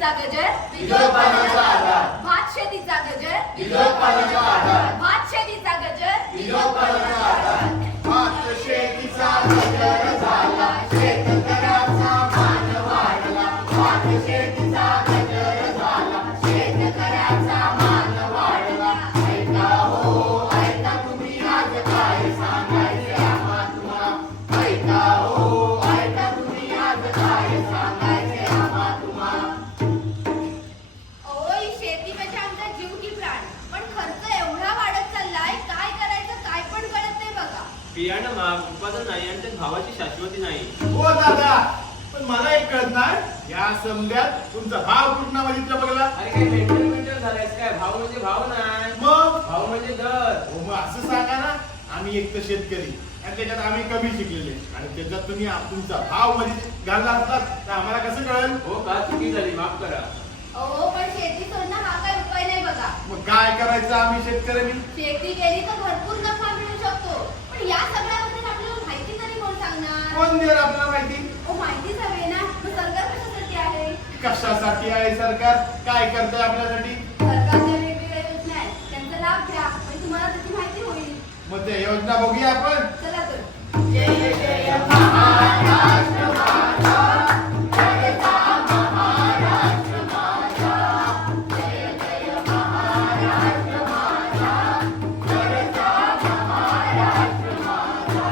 शेतीचा गजर विलोपानाचा आधार. भात शेतीचा गजर विलोपानाचा आधार. भात शेतीचा गजर विलोपानाचा आधार. भात शेतीचा गजर झाला, शेतकऱ्याचा मान वाढला. भात शेतीचा गजर झाला, शेतकऱ्याचा मान वाढला. ऐका हो ऐका तुम्ही आज काय सांगायचे आम्हा तुम्हा. ऐका हो ऐका तुम्ही आज काय सांगायचे आम्हा तुम्हा. ओय शेती म्हणजे आमचा जीव की प्राण, पण खर्च एवढा वाढत चाललाय, काय करायचं काय पण कळत नाही बघा. बियाणं महाग, उत्पादन नाही आणि त्यात भावाची शाश्वती नाही. हो दादा, पण मला एक कळत नाही या समद्यात तुमचा भाव कुठला बघितलं बघला. अरे काय मेंटल झालायस काय? भाव म्हणजे भाव नाही, मग भाव म्हणजे दर. हो मग असं सांगा ना, आम्ही एक तर शेतकरी आणि त्याच्यात आम्ही कमी शिकलेले आणि त्याच्यात तुम्ही तुमचा भाव मध्ये घालला असतात तर आम्हाला कसं कळेल. हो का? चुकी झाली, माफ करा. अहो पण शेती सोडणं हा काही उपाय नाही बघा. मग काय करायचं आम्ही शेतकऱ्यांनी. शेती केली तर भरपूर नफा मिळू शकतो, पण या सगळ्याबद्दल आपल्याला माहिती तरी कोण सांगणार? कोण देईल आपल्याला माहिती. ओ माहितीच हवी ना, मग सरकार कशासाठी आहे? कशासाठी आहे सरकार, काय करतंय आपल्यासाठी. सरकारच्या वेगवेगळ्या योजना आहेत, त्यांचा लाभ घ्या म्हणजे तुम्हाला त्याची माहिती होईल. मग ते योजना बघूया आपण. चला तर. जय जय महाराष्ट्र माझा, जयचा महाराष्ट्र माझा. जय जय महाराष्ट्र माझा, जयचा महाराष्ट्र माझा.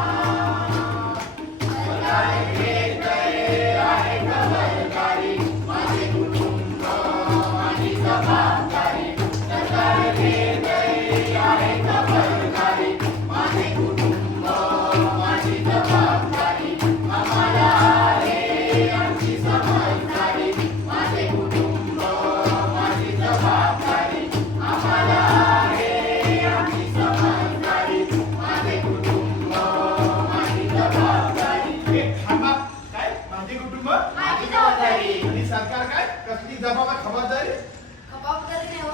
सरकार घेतंय आहे खबरदारी, माझे कुटुंब माझी जबाबदारी. सरकार घेतंय आहे खबरदारी, माझे कुटुंब माझी जबाबदारी. आम्हाला आहे आमची समजदारी, माझे कुटुंब माझी जबाबदारी. आम्हाला आहे आमची समजदारी, माझे कुटुंब माझी जबाबदारी. हे थांबा, काय माझे कुटुंब माझी जबाबदारी. आणि सरकार काय कसली खबरदारी. जबाबदारी नाही हो,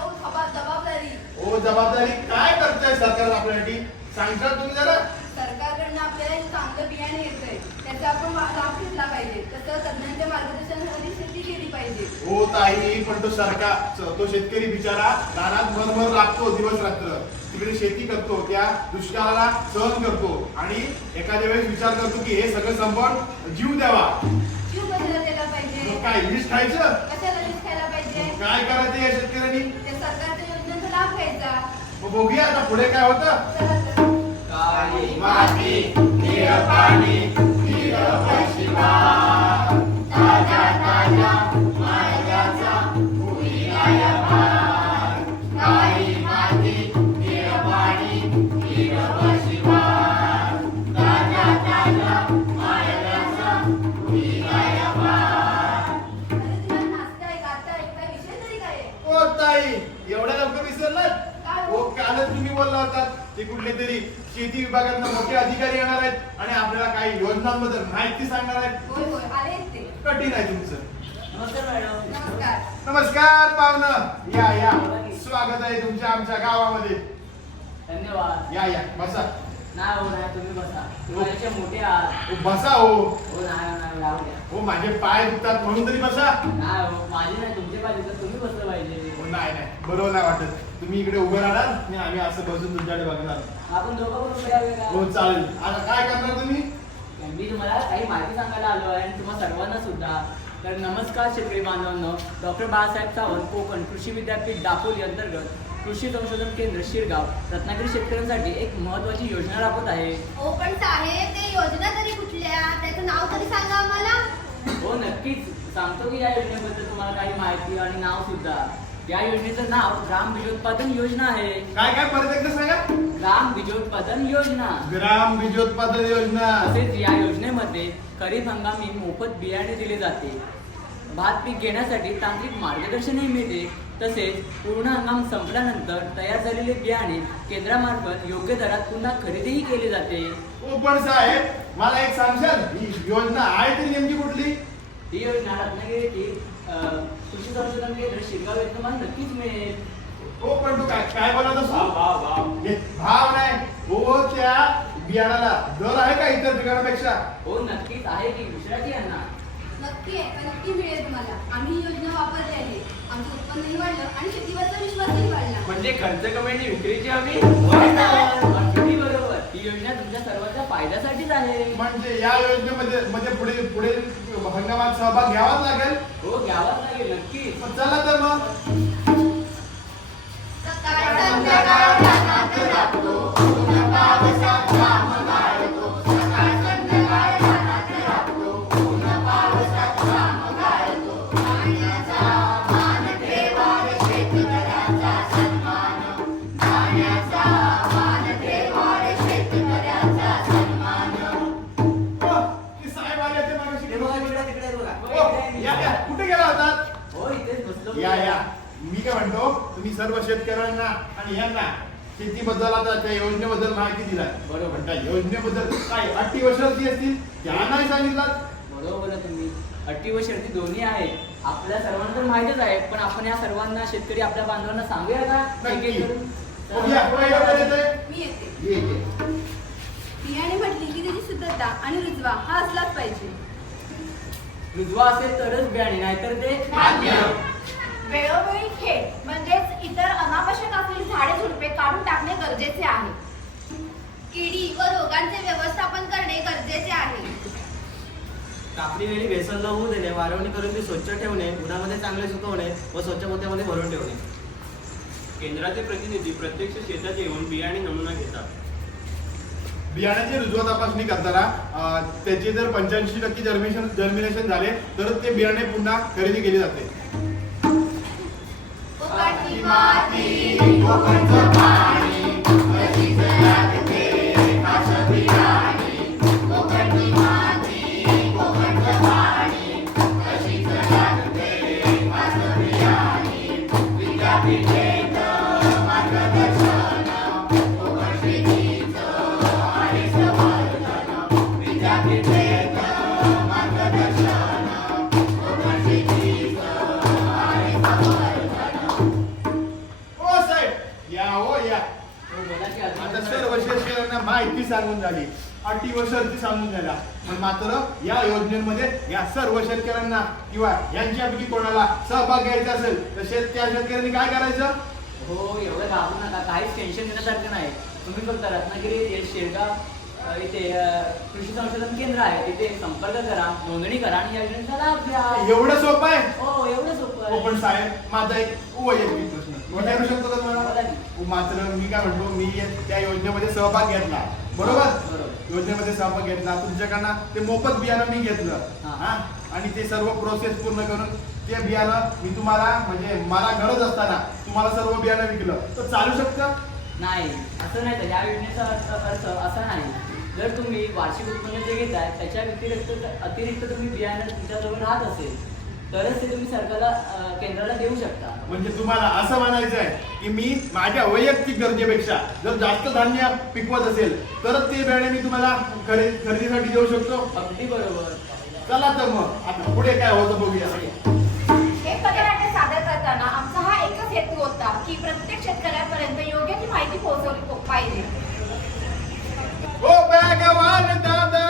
जबाबदारी. ओ जबाबदारी काय करतंय सरकार आपल्यासाठी सांगता तुम्ही जरा. सरकारकडनं आपल्याला चांगलं बियाणे येतंय, त्याचा आपण लाभ घेतला पाहिजे. तसं तज्ञांच्या मार्गदर्शनाखाली शेती केली पाहिजे. हो ताई, पण तो सरकार तो शेतकरी बिचारा रानात भरभर लागतो दिवस रात्र, तिकडे शेती करतो, त्या दुष्काळाला सहन करतो आणि एखाद्या वेळेस विचार करतो की हे सगळं संपवून जीव द्यावा. जीव बदला द्यायला पाहिजे. मग काय विष खायचं. कशाला वीज खायला पाहिजे? मग काय करायचं या शेतकऱ्यांनी. त्या सरकारच्या योजनेचा लाभ घ्यायचा. मग बघूया आता पुढे काय होतं. चला तर. काळी माती निळ पाणी निळव शिवा, ताजा ताजा माळव्याचा भुईराया भार. काळी माती निळ पाणी निळव शिवा, ताजा ताजा माळव्याचा भुईराया भार. अरे तुला नाचताय गाताय काय विषय तरी काय आहे? ओ ताई, एवढ्या लवकर विसरलात. काय हो हो? कालच तुम्ही बोलला होता ते कुठले तरी शेती विभागातून मोठे अधिकारी येणार आहेत आणि आपल्याला काही योजनांबद्दल माहिती सांगणार आहेत. होय होय आलेच ते. कठीण आहे तुमचं. नमस्कार मॅडम. नमस्कार. नमस्कार पाहुणं, या या स्वागत आहे तुमच्या आमच्या गावामध्ये. धन्यवाद. या या बसा. नाही हो नाही, तुम्ही बसा. तुमच्या मोठे आहात. हो, बसा हो. हो नाही नाही, राहू द्या. हो माझे पाय दुखतात म्हणून तरी बसा. नाही हो, माझे नाही तुमचे पाहिजे तर तुम्ही बसलं पाहिजे. हो नाही नाही, बरोबर नाही वाटत. तुम्ही इकडे उभे राहणार आणि आम्ही असं बसून तुमच्याकडे बघणार. आपण दोघं पण उभे राहूया का? हो चालेल. आता काय करणार तुम्ही. मी तुम्हाला काही माहिती सांगायला आलो आहे आणि तुम्हा सर्वांना सुद्धा. तर नमस्कार शेतकरी बांधवांनो, डॉक्टर बाळासाहेब सावंत कोकण कृषी विद्यापीठ दापोली अंतर्गत कृषी संशोधन केंद्र शिरगाव रत्नागिरी शेतकऱ्यांसाठी एक महत्त्वाची योजना राबवत आहे. हो पण साहेब ते योजना तरी कुठल्या, त्याचं नाव तरी सांगा आम्हाला. हो नक्कीच सांगतो की या योजनेबद्दल तुम्हाला काही माहिती आणि नाव सुद्धा. या योजनेचं नाव ग्राम बीजोत्पादन योजना आहे. काय काय परत एकदा सांगा. ग्राम बीजोत्पादन योजना. ग्राम बीजोत्पादन योजना. तसेच या योजनेमध्ये खरीप हंगामी मोफत बियाणे दिले जाते. भात पीक घेण्यासाठी तांत्रिक मार्गदर्शनही मिळते. तसेच पूर्ण हंगाम संपल्यानंतर तयार झालेले बियाणे केंद्रामार्फत योग्य दरात पुन्हा खरेदीही केले जाते. हो पण साहेब मला एक सांगशाल ही योजना आहे ती नेमकी कुठली. ही योजना रत्नागिरीतील कृषी संशोधन केंद्र शिरगाव येथे तुम्हाला नक्कीच मिळेल. हो पण तू काय काय बोलत असतो. भाव हे भाव नाही हो, त्या बियाणाला दर आहे का इतर पिकांपेक्षा. हो नक्कीच आहे की विश्राची यांना. नक्की मिळेल तुम्हाला. आम्ही ही योजना वापरली आहे. आमचं उत्पन्नही वाढलं आणि शेतीवरचा विश्वासही वाढला. म्हणजे खर्च कमी आणि विक्रीची हमी. अगदी बरोबर. ही योजना तुमच्या सर्वांच्या फायद्यासाठीच आहे. म्हणजे या योजनेमध्ये पुढे हंगामात सहभाग घ्यावाच लागेल. हो, घ्यावाच लागेल नक्की. मग चला तर मग. सकाळ संध्याकाळ रानात राबतो, ऊन पावसात घाम गाळतो. सकाळ संध्याकाळ रानात राबतो, ऊन पावसात घाम गाळतो. पाण्याचा मान ठेवा रे शेतकऱ्याचा सन्मान. पाण्याचा मान ठेवा रे शेतकऱ्याचा सन्मान. ते साहेब आले ते मागाशी. ते बघा, तिकडे बघा. ओ, या कुठे गेला होतात? हो, इथेच बसलो. या मी काय म्हणतो, तुम्ही सर्व शेतकऱ्यांना आणि यांना शेतीबद्दल आता त्या योजनेबद्दल माहिती दिला. बरोबर. त्या योजनेबद्दल काय अटी व शर्ती असतील त्या नाही सांगितलं. बरोबर आहे तुम्ही. अटी व शर्ती दोन्ही आहेत. आपल्या सर्वांना तर माहितीच आहे, पण आपण या सर्वांना शेतकरी आपल्या बांधवांना सांगूया का? नक्की. एक-एक करून? बघूया, कोण येतंय? मी येते. ये. बियाणे म्हटली की त्याची शुद्धता आणि रुजवा हा असलाच पाहिजे. रुजवा असेल तरच बियाणे, नाहीतर ते धान्य. वेळोवेळी खेळ म्हणजेच इतर अनावश्यक असलेली झाडे झुडपे काढून टाकणे गरजेचे आहे. किडी व रोगांचे व्यवस्थापन करणे गरजेचे आहे. कापणी वेळी भेसळ न होऊ देणे, वाळवणी करून ती स्वच्छ ठेवणे, उन्हामध्ये चांगले सुकवणे व स्वच्छ पोत्यामध्ये भरून ठेवणे. केंद्राचे प्रतिनिधी प्रत्यक्ष शेतात येऊन बियाणे नमुना घेतात. बियाण्याची रुजवा तपासणी करताना त्याचे जर 85% जर्मिनेशन झाले तर ते बियाणे पुन्हा खरेदी केले जाते. कोकणची माती, कोकणचं पाणी, कशीच लागते खास बियाणी. कोकणची माती, कोकणचं पाणी, कशीच लागते खास बियाणी. विद्यापीठेत मार्गदर्शन, कोकण शेतीचं आहे संवर्धन. विद्यापीठेत मार्गदर्शन, कोकण शेतीचं आहे संवर्धन. ओ साहेब, या. हो, बोला की आता अजून. सर्व शेतकऱ्यांना माहिती सांगून झाली, अटी व शर्ती सांगून झाल्या. पण मात्र या योजनेमध्ये या सर्व शेतकऱ्यांना किंवा यांच्यापैकी कोणाला सहभाग घ्यायचा असेल तर त्या शेतकऱ्यांनी काय करायचं? हो, एवढं घाबरू नका. काहीच टेन्शन घेण्यासारखं नाही. तुम्ही फक्त रत्नागिरी येथील शेरगाव इथे कृषी संशोधन केंद्र आहे, तिथे संपर्क करा, नोंदणी करा आणि या योजनेचा लाभ घ्या. एवढं सोपं आहे? हो, एवढं सोपं हो, आहे. पण साहेब माझा एक वैयक्तिक प्रश्न विचारू शकतो का बोला तुम्हाला? की. हो, मात्र मी काय म्हणतो, मी त्या योजनेमध्ये सहभाग घेतला, बरोबर? बरोबर. योजनेमध्ये सहभाग घेतला, तुमच्याकडनं ते मोफत बियाणं मी घेतलं. हा. हा, आणि ते सर्व प्रोसेस पूर्ण करून ते बियाणं मी तुम्हाला म्हणजे मला गरज असताना तुम्हाला सर्व बियाणं विकलं तर चालू शकतं? नाही, असं नाही. तर या योजनेचा अर्थ असा नाही. जर तुम्ही वार्षिक उत्पन्न जे घेताय त्याच्या अतिरिक्त तुम्ही बियाणं तुमच्याजवळ राहत असेल तरच ते तुम्ही सरकारला केंद्राला देऊ शकता. म्हणजे तुम्हाला असं म्हणायचं आहे की मी माझ्या वैयक्तिक गरजेपेक्षा जर जास्त धान्य पिकवत असेल तरच ते बियाणे मी तुम्हाला खरेदीसाठी देऊ शकतो? अगदी बरोबर. चला तर मग आता पुढे काय होतं बघूया. हे पथनाट्य सादर करताना आमचा हा एकच हेतू होता की प्रत्येक शेतकऱ्यापर्यंत योग्य ती माहिती पोहोचवली पाहिजे. ओ बेगवान दादा